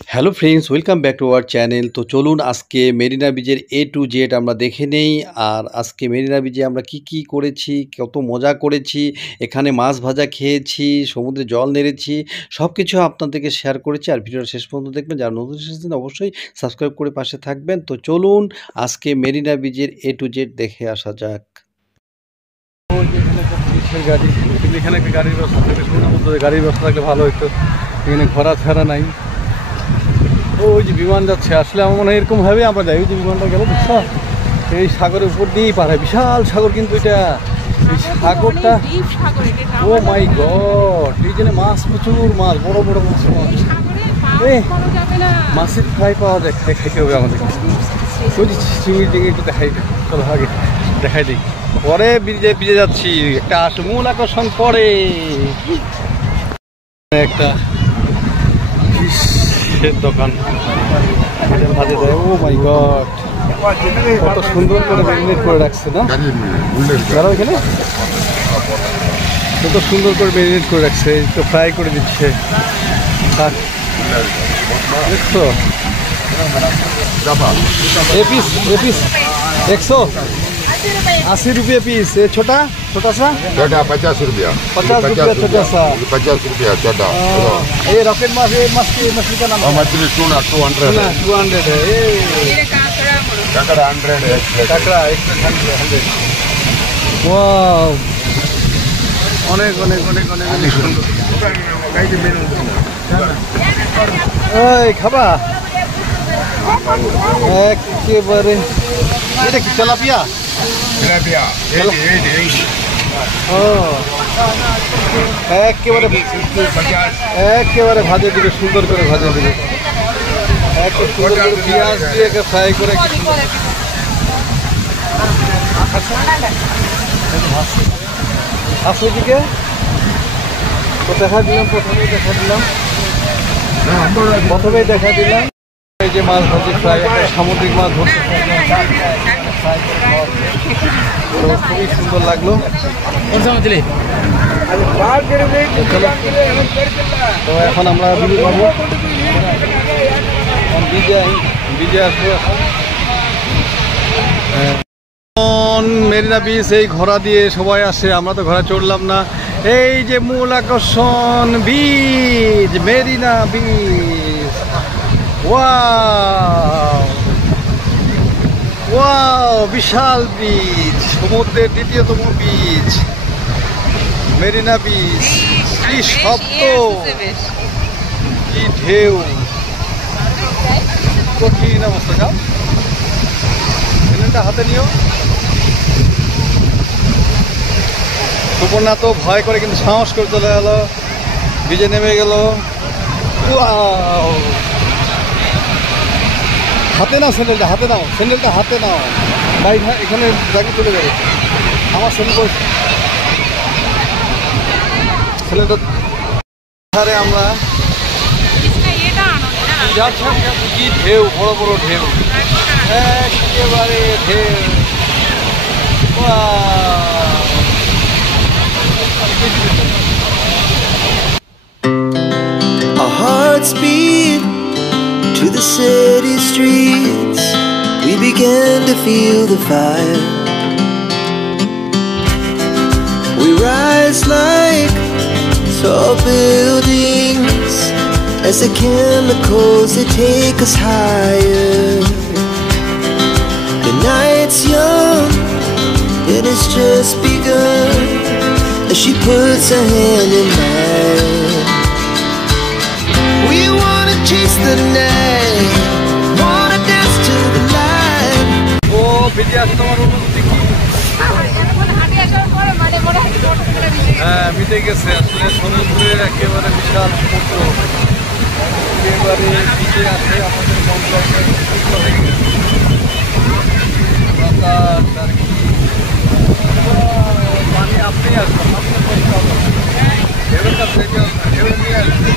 Hello friends, welcome back to our channel. তো চলুন আজকে মেরিনা বিচের A to Z আমরা দেখে নেই। আর আজকে মেরিনা বিচে আমরা কি করেছি, কত মজা করেছি, এখানে মাছ ভাজা খেয়েছি, সমুদ্রে জল নেড়েছি, সব কিছু আপনাদেরকে শেয়ার করেছি। আর ভিডিওটা শেষ পর্যন্ত দেখবেন, যারা নতুন এসেছেন অবশ্যই সাবস্ক্রাইব করে পাশে থাকবেন। তো চলুন আজকে মেরিনা বিচের A to Z দেখে আসা যাক। গাড়ি এখানে একটা গাড়ির ব্যবস্থা থাকে, গাড়ির ব্যবস্থা থাকলে ভালো হতো। এখানে ঘোরা ছাড়া নাই। ওই যে বিমান যাচ্ছে, আসলে আমার মনে হয় এরকম ভাবে আমরা যাই। ওই যে বিমানটা গেল বুঝছো, এই সাগরের উপর দিয়েই পারে, বিশাল সাগর কিন্তু এটা। এই সাগরটা, ও মাই গড, এই জন্য মাছ, প্রচুর মাছ, বড় বড় মাছ। মাছের ফ্রাই পাওয়া যায়, খাইতে হবে আমাদের। ওই যে চিংড়ি টিংড়ি একটু দেখাই, চলো আগে দেখাই দিই, পরে বিজে যাচ্ছি। একটা মূল আকর্ষণ পরে একটা দোকান ভাজে দেয়। ও মাই গড, কত সুন্দর করে ম্যারিনেট করে রাখছে না এখানে, কত সুন্দর করে ম্যারিনেট করে রাখছে। তো ফ্রাই করে দিচ্ছে, দেখছো? পিস 180 रुपये पीस। छोटा छोटा सा 50 रुपया, 50 रुपया छोटा सा, 50 रुपया छोटा। ये रॉकेट माछ, ये मछली का नाम है? मछली टूना 200 है, 200 है। ये काकड़ा 100 है, काकड़ा 100। वाव, অনেক অনেক অনেক অনেক অনেক সুন্দর। এই খাবা একেবারে? এটা কি তেলাপিয়া? तेलापिया 80। ও একেবারে একেবারে ভাজে দিবে, সুন্দর করে ভাজে দিবে, একটু সুন্দর করে পেঁয়াজ দিয়ে ফ্রাই করে। আসলে দিকে তো দেখা দিলাম, প্রথমেই দেখা দিলাম এই যে মাছ ভাজি ফ্রাই, একটা সামুদ্রিক মাছ ধরতে, খুবই সুন্দর লাগলো। তো এখন আমরা বিজে পাবো, বিজে আসবো। মেরিনা বিচ, এই ঘোড়া দিয়ে সবাই আসে, আমরা তো ঘোড়া চড়লাম না। এই যে মূল আকর্ষণ beach, Marina beach. Wow wow, বিশাল বিচ, সমুদ্রের দ্বিতীয়তম বিচ মেরিনা বিচ। কি শব্দ, কি ঢেউ, কঠিন অবস্থা। যাও, হাতে নিও। সুপর্ণা তো ভয় করে, কিন্তু সাহস করে চলে গেল, বিজে নেমে গেল। হাতে নাও স্যান্ডেলটা, হাতে নাও স্যান্ডেলটা, হাতে নাও। ভাই এখানে জায়গা চলে যাবে, আমার স্যান্ডেল স্যান্ডেলটা ধারে আমরা যাচ্ছি। কি ঢেউ, বড় বড় ঢেউ, একেবারে ঢেউ। Our hearts beat to the city streets. We began to feel the fire. We rise like tall buildings as the chemicals, they take us higher. The night's young and it's just begun as she puts her hand in mine. We wanna chase the night, wanna dance to the light. ও বিজে আছে, তোমার অনুভূতি কি? হ্যাঁ, মিটে গেছে আসলে। সমুদ্রের একেবারে বিশাল সমুদ্র, একেবারে বিজে আছে, আমাদের মনটা সুস্থ হয়ে গেছে। পানি আপনি আসবেন, আপনি করতে হবে, ঢেউয়ের কাছে ঢেউ নিয়ে আসবেন।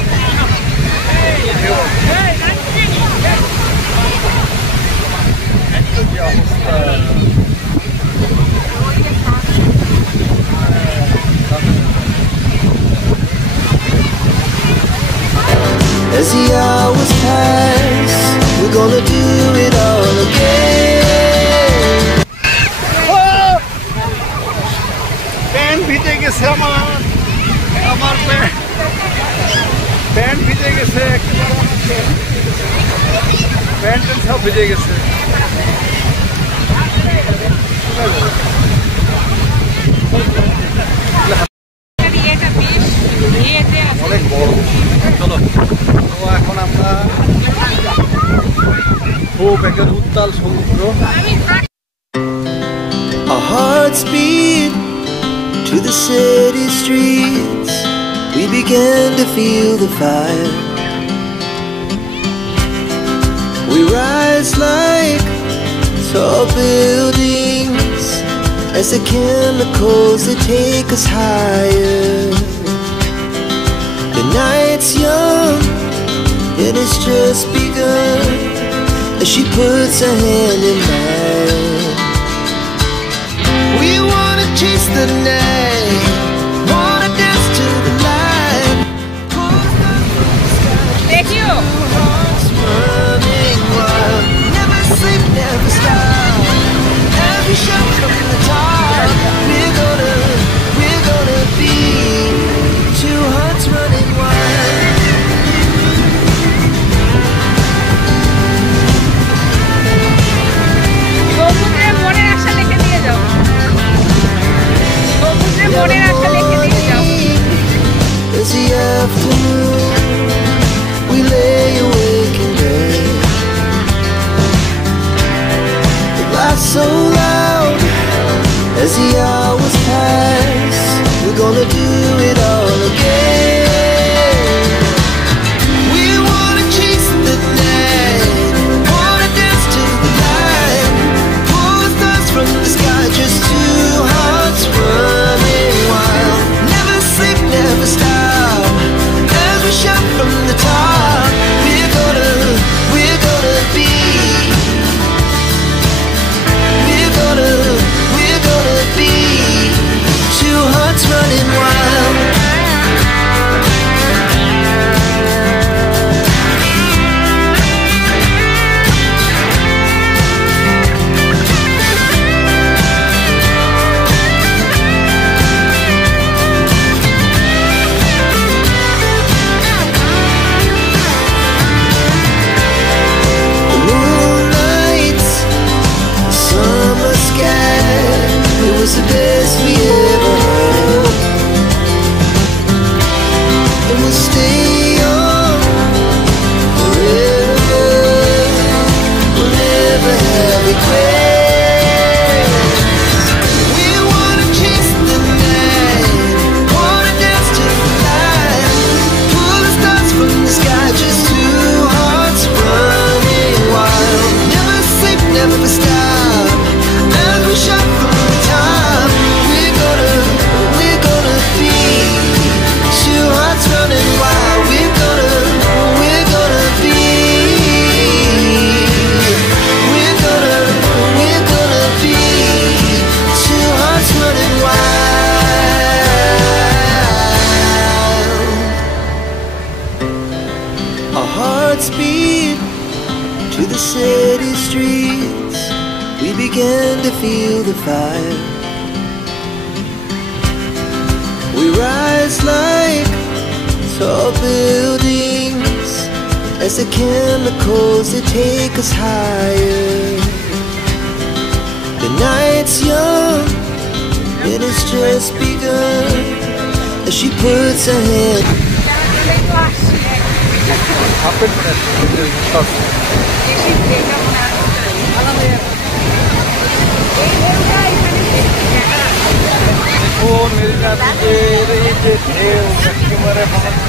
As the hours hours pass, we're gonna do it all again. Pant ভিজে গেছে আমার প্যান্ট ভিজে গেছে, প্যান্ট সব ভিজে গেছে। অনেক বড়। চলো, তো এখন আমরা খুব একটা উত্তাল সমুদ্র। Our hearts beat to the city streets. We began to feel the fire. We rise like tall buildings as the chemicals they take us higher. The night's young and it's just begun as she puts her hand in mine. We wanna chase the night, wanna dance to the light. Thank you. Hearts running wild, never sleep, never stop. Every shot from the top, we're gonna be two hearts running wild. সমুদ্রে মনের আশা লিখে দিয়ে যাও, সমুদ্রে মনের আশা লিখে দিয়ে যাও। As the afternoon, we lay awake in bed. The laughs so loud as the hours pass. We're gonna do it all again. We wanna chase the night, wanna dance to the light. Pull the stars from the sky, just two hearts running wild. Never sleep, never stop. As we shout from the top, we're gonna be. We're gonna be two hearts running wild. The moonlights, the summer sky, it was the best we ever had. And we'll stay on forever. We'll never have regrets. We wanna chase the night, wanna dance to the light. Pull the stars from the sky, just two hearts running wild. Never sleep, never stop. As we shout from the top, we're gonna be two hearts running wild. We're gonna be. We're gonna be two hearts running wild. Our hearts beat to the city streets. We began to feel the fire. We rise like tall buildings as the chemicals they take us higher. The night's young and it's just begun as she puts her hand. দেখুন মেরিনা বিচের এই যে ঢেউ একেবারে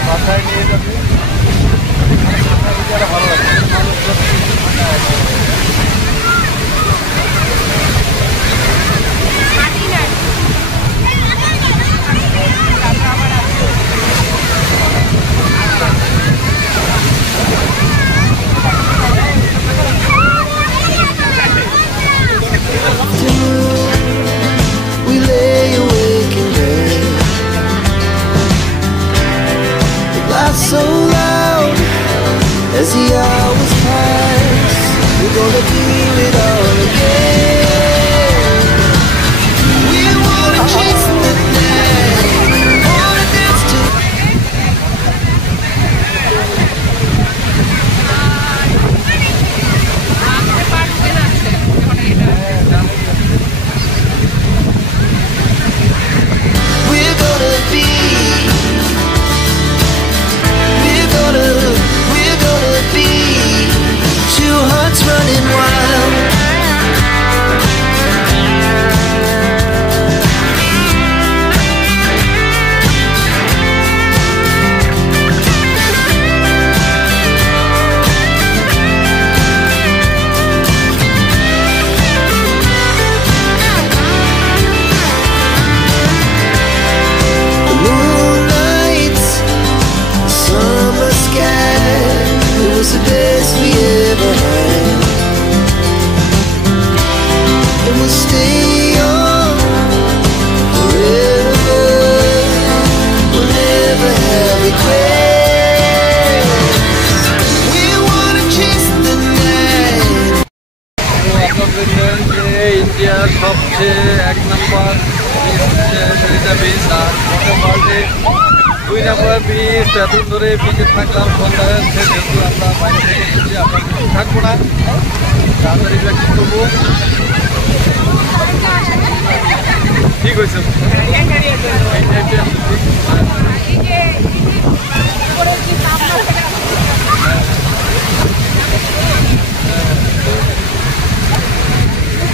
মাথায় নিয়ে যাবে। ভালো লাগে We lay awake in bed. The laughs so loud. hours pass, we're gonna do it all again. We wanna chase the night, wanna dance to. We're gonna be, we're gonna be two hearts running wild. The moonlight, summer sky, it was the best we ever had. And we'll stay young forever, we'll never have regrets. We wanna chase the night. আপনাদের যে ইন্ডিয়ার সবচেয়ে 1 নম্বর beach হচ্ছে Marina beach, আর ওয়ার্ল্ডে 2 নম্বর beach. এতদিন ধরে বিচে থাকলাম, সন্ধ্যা হচ্ছে, যেহেতু আমরা বাইরে থেকে এসেছি, আমরা থাকবো না, তাড়াতাড়ি ব্যাক করবো। ঠিক হয়েছে,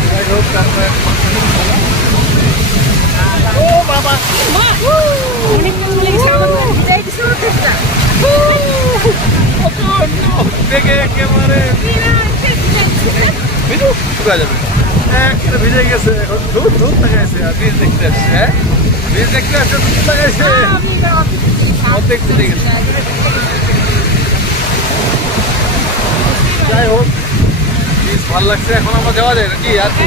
যাই হোক আমরা দেখে একেবারে শুকা যাবে, একটা ভিজে গেছে, এখন ধূপ লাগাইছে, আর বীজ দেখতে আসছে। হ্যাঁ, বীজ দেখতে আসছে, ধূপ লাগাইছে, অর্ধেক চলে গেছে। যাই হোক, বীজ ভালো লাগছে, এখন আমরা যাওয়া যায় নাকি? আর কি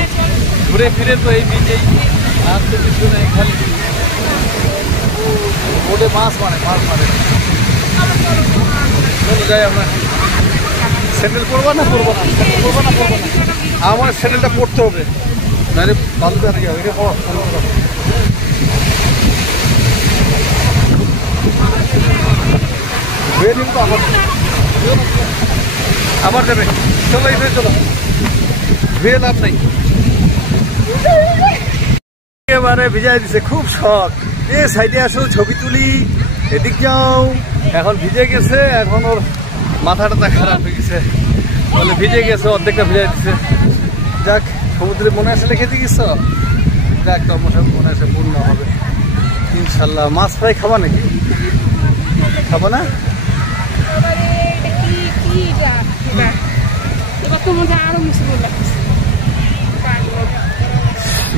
ঘুরে ফিরে তো এই বীজেই, আর তো কিছু নেই, খালি বোটে মাছ মারে। চলো যাই আমরা। স্যান্ডেল পরবো না? আমার স্যান্ডেলটা পরতে হবে, নাহলে বালুতে আর কি হবে। ধুয়ে নিব তো, আবার যাবে। চলো এই চলো, ধুয়ে লাভ নাই, একেবারে ভিজাই দিছে। খুব শখ, এ সাইডে আসো, ছবি তুলি, এদিক যাও। এখন ভিজে গেছে, এখন ওর মাথাটা খারাপ হয়ে গেছে, বলে ভিজে গেছে, অর্ধেকটা ভিজাই দিছে। যাক, সমুদ্রে মনে আছে লিখেছি গেছ, যাক তোমার সব মনে আছে পূর্ণ হবে ইনশাল্লাহ। মাছ ফ্রাই খাবা নাকি? খাবো না?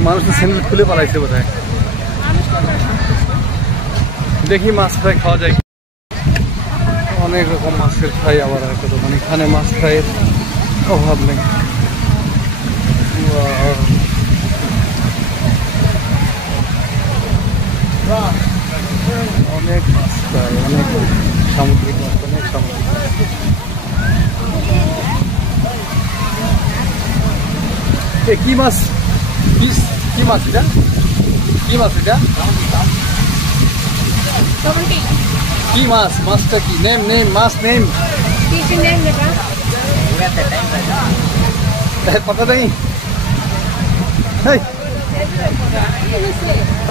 মানুষ তো স্যান্ডেল খুলে পালাইছে বোধ হয়। দেখি মাছ ফ্রাই খাওয়া যায়। অনেক রকম মাছের ফ্রাই আবার হয়তো, মানে এখানে মাছ ফ্রাইয়ের অভাব নেই। অনেক মাছ ফ্রাই, অনেক সামুদ্রিক মাছ, অনেক সামুদ্রিক মাছ। কি মাছ? কি মাছ এটা? কি মাছ এটা? কি মাছ? মাছটা কি? নেম মাছ নেম কথা নেই।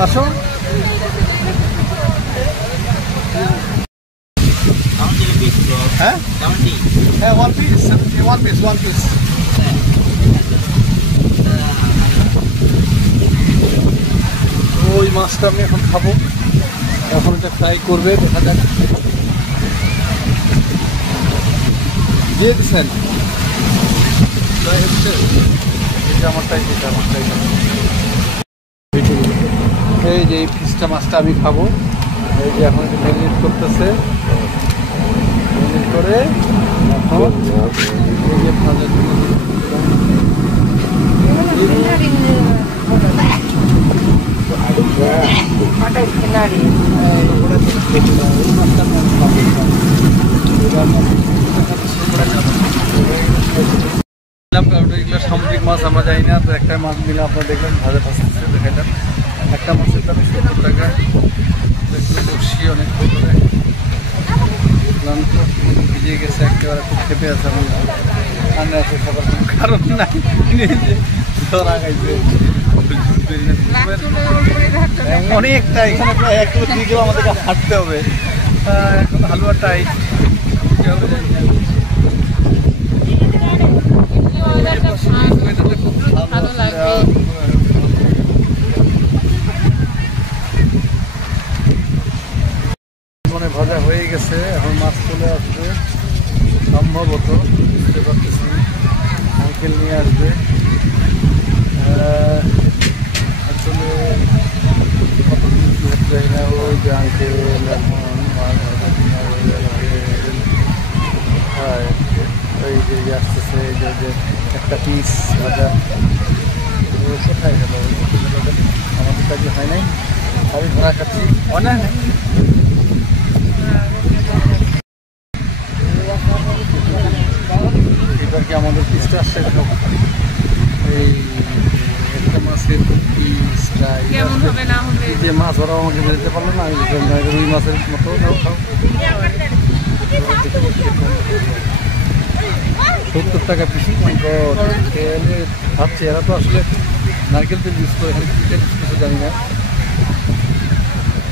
আসো, হ্যাঁ হ্যাঁ, ওয়ান পিস। ওই মাছটা আমি এখন খাবো, এখন এটা ফ্রাই করবে, দেখা যাক। দিয়ে দিচ্ছেন, ফ্রাই হচ্ছে, এটা আমারটাই। এই যে এই ফিশটা মাছটা আমি খাবো। এই যে এখন এটা ম্যারিনেট করতেছে, ম্যারিনেট করে এখন এই যে ভাজার জন্য এগুলো সামুদ্রিক মাছ আমরা জানি না, তো একটা মাছ নিলে আপনারা দেখলেন ভাজা ভাজতেছে দেখাইলাম। একটা মাছের দাম 70 টাকা। একটু বসি অনেক করে ক্লান্ত ভিজে গেছে একেবারে, খুব খেপে আছে আমার ঠান্ডা আছে সবার কোনো কারণ নাই, ধরা খাইছে অনেকটা। এখানে প্রায় 1 কিলো 2 কিলো আমাদেরকে হাঁটতে হবে। এখন হালুয়া টাইট কী হবে জানি না। মানে ভাজা হয়ে গেছে, এখন মাছ চলে আসবে সম্ভবত, বুঝতে পারতেছি আঙ্কেল নিয়ে আসবে। আসলে কত কিছু যায় না, ওই যে আঙ্কেল ওই যে আসতেছে, এই যে একটা পিস ভাজা। কোথায় গেল আমাদের কাজে হয় নাই, আমি ধরা খাচ্ছি অনেক। এবার কি আমাদের পিসটা আসছে, এই একটা মাছের পিসটা যে মাছ ধরা আমাকে বেরোতে পারলো না, আমি রুই মাছের মতো 70 টাকা পিসি। ভাবছি এরা তো আসলে নারকেল তেল ইউজ করে, এখানে কী তেল ইউজ করছে জানি না।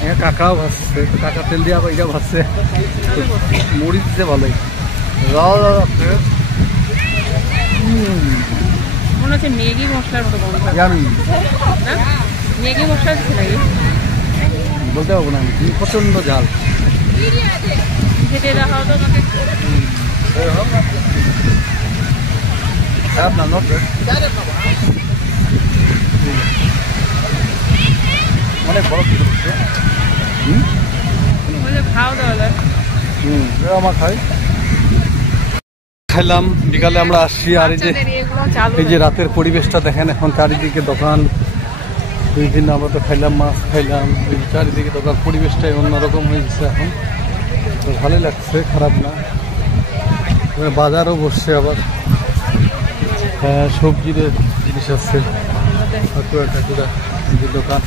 এখানে কাকাও ভাজছে, তো কাকা তেল দিয়ে আবার এটা ভাজছে, মুড়ি দিতে ভালোই রাও রাখছে। মনে হচ্ছে ম্যাগি মশলার মতো গন্ধ। আমি ম্যাগি মশলা দিচ্ছে নাকি বলতে পারবো না, আমি প্রচণ্ড ঝাল। খেতে দেখাও তো আমাকে। খারাপ না, নট অনেক বড় কিছু হচ্ছে। খাওয়া দাওয়া আমার খাই খাইলাম বিকালে আমরা আসছি। আর এই যে রাতের পরিবেশটা দেখেন, এখন চারিদিকে দোকান বিভিন্ন, আমরা তো খাইলাম মাছ খাইলাম, চারিদিকে দোকান, পরিবেশটাই অন্যরকম হয়ে গেছে এখন, তো ভালোই লাগছে, খারাপ না। বাজারও বসছে আবার, সবজির জিনিস আছে যে দোকান,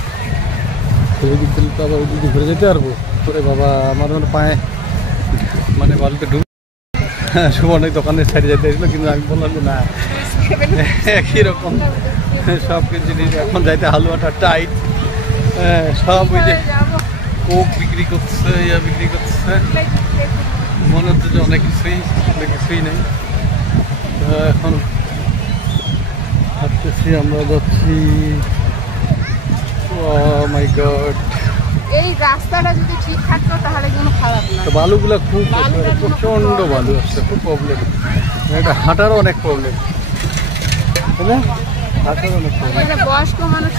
ওই দিক দিলে তো আবার ওই দিকে ঘুরে যেতে পারবো। তোরে বাবা আমার পায়ে মানে বালিতে ঢুক সুবর্ণের দোকানে ছাড়িয়ে যেতে এসেছিলো, কিন্তু আমি বললাম যে না, একই রকম সব কিছু জিনিস এখন যাইতে, হালুয়াটা টাইট, সব ওই যে কোক বিক্রি করছে, ইয়া বিক্রি করছে, মনে হচ্ছে যে অনেক কিছুই নেই। এখন ভাবতেছি আমরা যাচ্ছি, ও মাই গড, এই রাস্তাটা যদি ঠিক থাকতো তাহলে কোনো খারাপ না। বালুগুলো খুব প্রচণ্ড বালু আসছে, খুব প্রবলেম, এটা হাঁটারও অনেক প্রবলেম, তাই না? হাঁটারও অনেক প্রবলেম, বয়স্ক মানুষ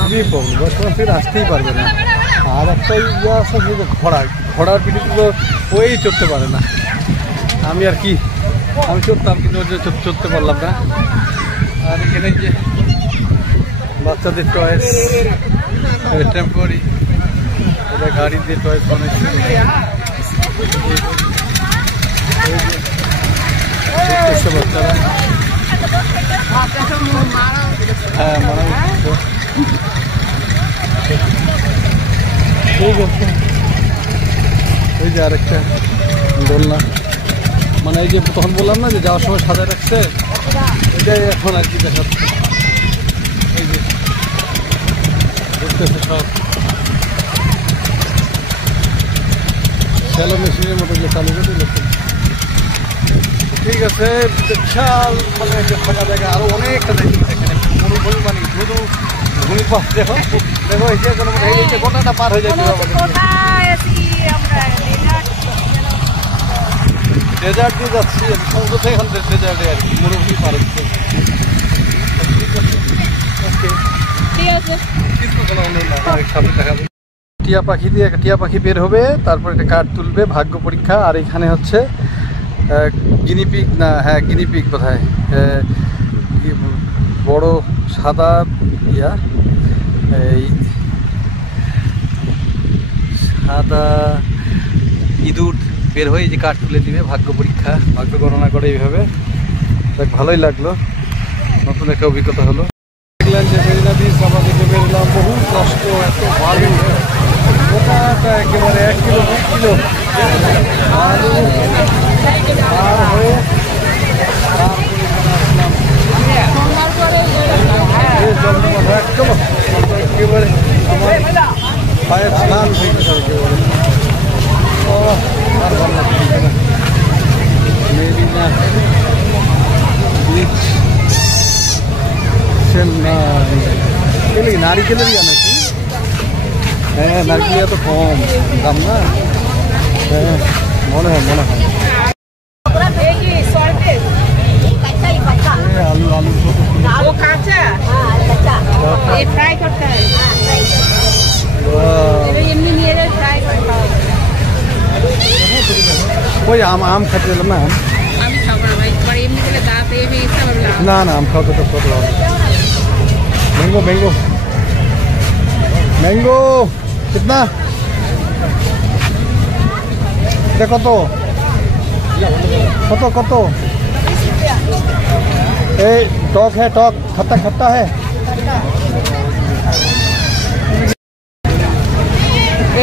খুবই প্রবলেম, বয়স্ক মানুষ আসতেই পারবে না। আর একটা ইয়ে আছে যে ঘোড়ার পিঠে ওই চড়তে পারে না। আমি আর কি, আমি চড়তাম কিন্তু ওই যে চড়তে পারলাম না। আর এখানে যে বাচ্চাদের টয়েস, টেম্পোরারি, এটা গাড়ি দিয়ে টয়েস বানাইছে, বাচ্চারা, হ্যাঁ মারা গেছে। ঠিক আছে, এই যে আরেকটা দোলনা, মানে এই যে তখন বললাম না যে যাওয়ার সময় সাজায় রাখছে, এটাই এখন আর কি দেখাচ্ছে। এই যে ঘুরতেছে সব শ্যালো মেশিনের মতো যে চালু করে দিল। ঠিক আছে, বিশাল মানে ফাঁকা জায়গা, আরো অনেকটা দেখি এখানে মরুভূমি, মানে শুধু ভূমি পাশ। দেখো দেখো, এই যে এই যে গোটাটা পার হয়ে যাচ্ছে ডেজার্ট দিয়ে যাচ্ছি, সমুদ্র থেকে এখান থেকে ডেজার্টে আর কি, মরুভূমি পার হচ্ছে। ঠিক আছে, কিন্তু কোনো সামনে দেখাবো। টিয়া পাখি দিয়ে, একটা টিয়া পাখি বের হবে, তারপর একটা কার্ড তুলবে, ভাগ্য পরীক্ষা। আর এখানে হচ্ছে গিনিপিগ, না হ্যাঁ গিনিপিগ কোথায়, বড় সাদা ইয়া, এই আদা ইঁদুর বের হয়ে যে কাঠ তুলে দিবে, ভাগ্য পরীক্ষা, ভাগ্য গণনা করে এইভাবে। দেখ ভালোই লাগলো, নতুন একটা অভিজ্ঞতা হলো। দেখলেন যে মেরিনা বিচ আমরা দেখে বেরোলাম, বহু কষ্ট, এত বালু, ওটাটা একেবারে 1 কিলো 2 কিলো বালু পার হয়ে একেবারে আমার পায়ের স্নান হয়েছে একেবারে। আর ভালো লাগছে না। মেরিনা বিচ চেন্নাই নারিকেলের ইয়া নাকি? হ্যাঁ নারকেল এত কম দাম না? হ্যাঁ মনে হয় আলু আলু वो काचा ये फ्राई करता है এমনি নিয়ে যায় ফ্রাই করে খাওয়া ওই আম খাতে দিলাম না। আমি খাবো না ভাই, তোমার এমনি করে দাঁত এমনি ইচ্ছা হবে না। না আম খাওয়া তো কত मैंगो मैंगो मैंगो कितना कत कत कत टॉक है टॉक खट्टा खट्टा है।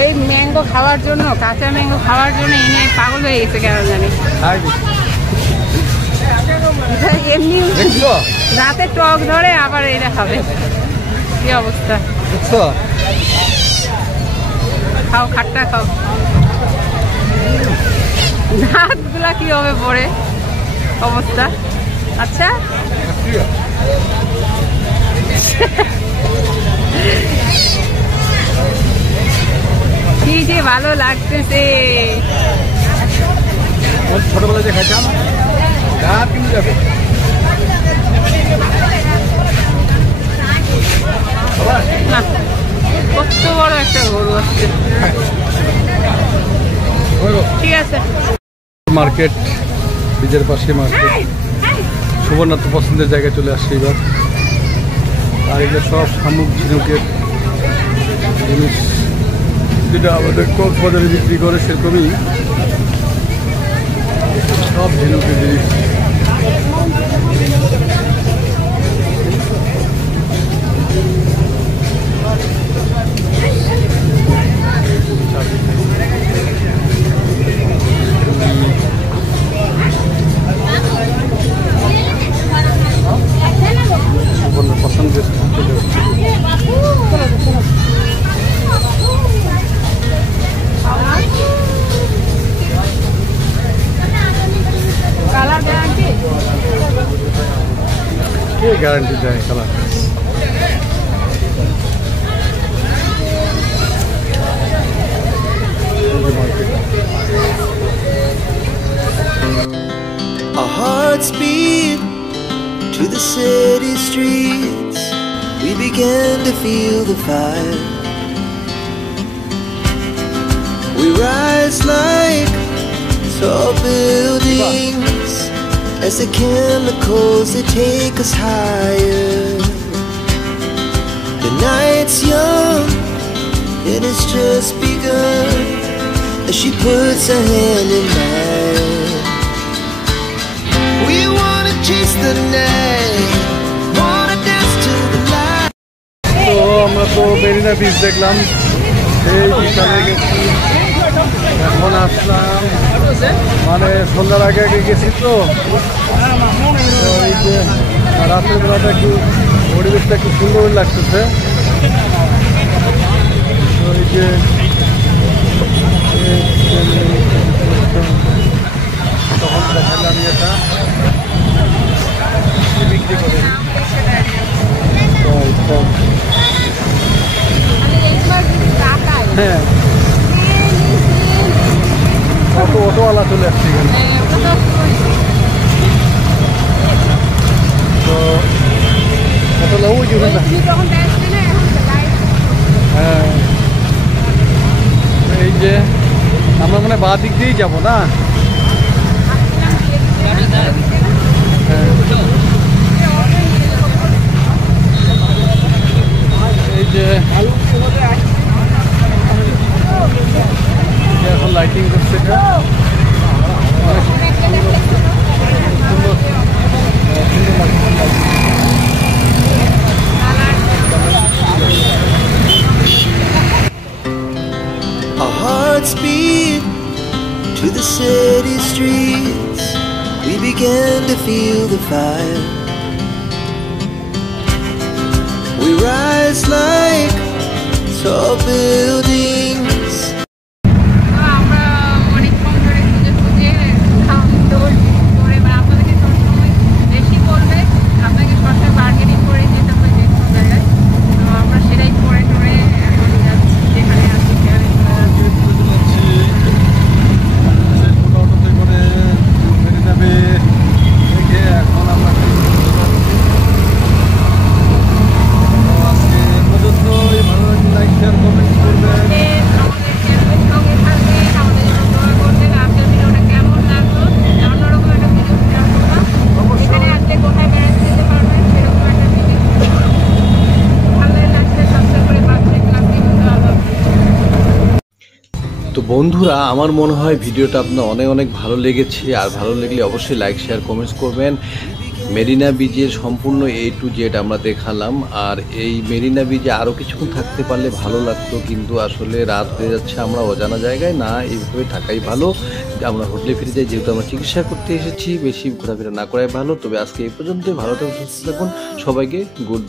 এই ম্যাঙ্গো খাওয়ার জন্য, কাঁচা ম্যাঙ্গো খাওয়ার জন্য এনে পাগল হয়ে গেছে কেন জানি। এমনি দেখছো রাতে টক ধরে আবার এটা খাবে, কি অবস্থা। দেখছো খাও খাট্টা খাও, দাঁত গুলা কি হবে পরে অবস্থা। আচ্ছা কি যে ভালো লাগতেছে। ছোটবেলা যে খাইতাম দাঁত কিন্তু যাবে। না কত বড় একটা গরু আসছে। ঠিক আছে মার্কেট, বীজের পাশে মার্কেট, সুবর্ণার তো পছন্দের জায়গায় চলে আসছে এবার। আর এগুলো সব শামুক ঝিনুকের জিনিস, যেটা আমাদের কক্সবাজারে বিক্রি করে সেরকমই সব ঝিনুকের জিনিস। পছন্দের গ্যারান্টি দেয় colour. Our hearts beat to the city streets. We began to feel the fire. We rise like tall buildings as the chemicals they take us higher. The night's young and it's just begun as she puts her hand in mine. We wanna chase the night, wanna dance to the light. তো আমরা তো Marina beach দেখলাম, সেই বিকালে গেছি, এখন আসলাম, মানে সন্ধ্যার আগে আগে গেছি তো এই যে রাতের বেলাটা একটু পরিবেশটা একটু সুন্দর লাগতেছে। তো এই যে তখন দেখালাম এটা বিক্রি করে। হ্যাঁ অটোওয়ালা চলে আসছে এখানে। তো অটোওয়ালা ওই যে হ্যাঁ এই যে আমরা মানে বাঁ দিক দিয়েই যাবো না? এই যে city streets, we began to feel the fire. We rise like tall buildings. আমরা অনেকক্ষণ ধরে খুঁজে খুঁজে ধরে আপনাদেরকে সবসময় বেশি বলবে, আপনাকে সবসময় বার্গেনিং করে যেতে হবে যে কোনো জায়গায়। তো আমরা সেটাই করে টরে এখন যাচ্ছি যেখানে আছি সেখানে এখন আমরা লাইক শেয়ার কমেন্ট করবেন। আমাদের চ্যানেলের সঙ্গে থাকবেন, আমাদের জন্য দোয়া করবেন। আজকের ভিডিওটা কেমন লাগলো, অন্যরকম একটা ভিডিও শেয়ার করলাম, এখানে আসলে কোথায় বেড়াতে যেতে পারবেন সেরকম একটা ভিডিও। ভালো লাগলে সাবস্ক্রাইব করে পাশে থাকবেন। তো বন্ধুরা, আমার মনে হয় ভিডিওটা আপনার অনেক অনেক ভালো লেগেছে, আর ভালো লাগলে অবশ্যই লাইক শেয়ার কমেন্টস করবেন। মেরিনা বিচের সম্পূর্ণ A to Z আমরা দেখালাম, আর এই মেরিনা বিচে আরও কিছুক্ষণ থাকতে পারলে ভালো লাগতো, কিন্তু আসলে রাত হয়ে যাচ্ছে, আমরা অজানা জায়গায় না, এইভাবে থাকাই ভালো। আমরা হোটেলে ফিরে যাই, যেহেতু আমরা চিকিৎসা করতে এসেছি, বেশি ঘোরাফেরা না করাই ভালো। তবে আজকে এই পর্যন্তই, ভালো থাকুন, সুস্থ থাকুন, সবাইকে গুড।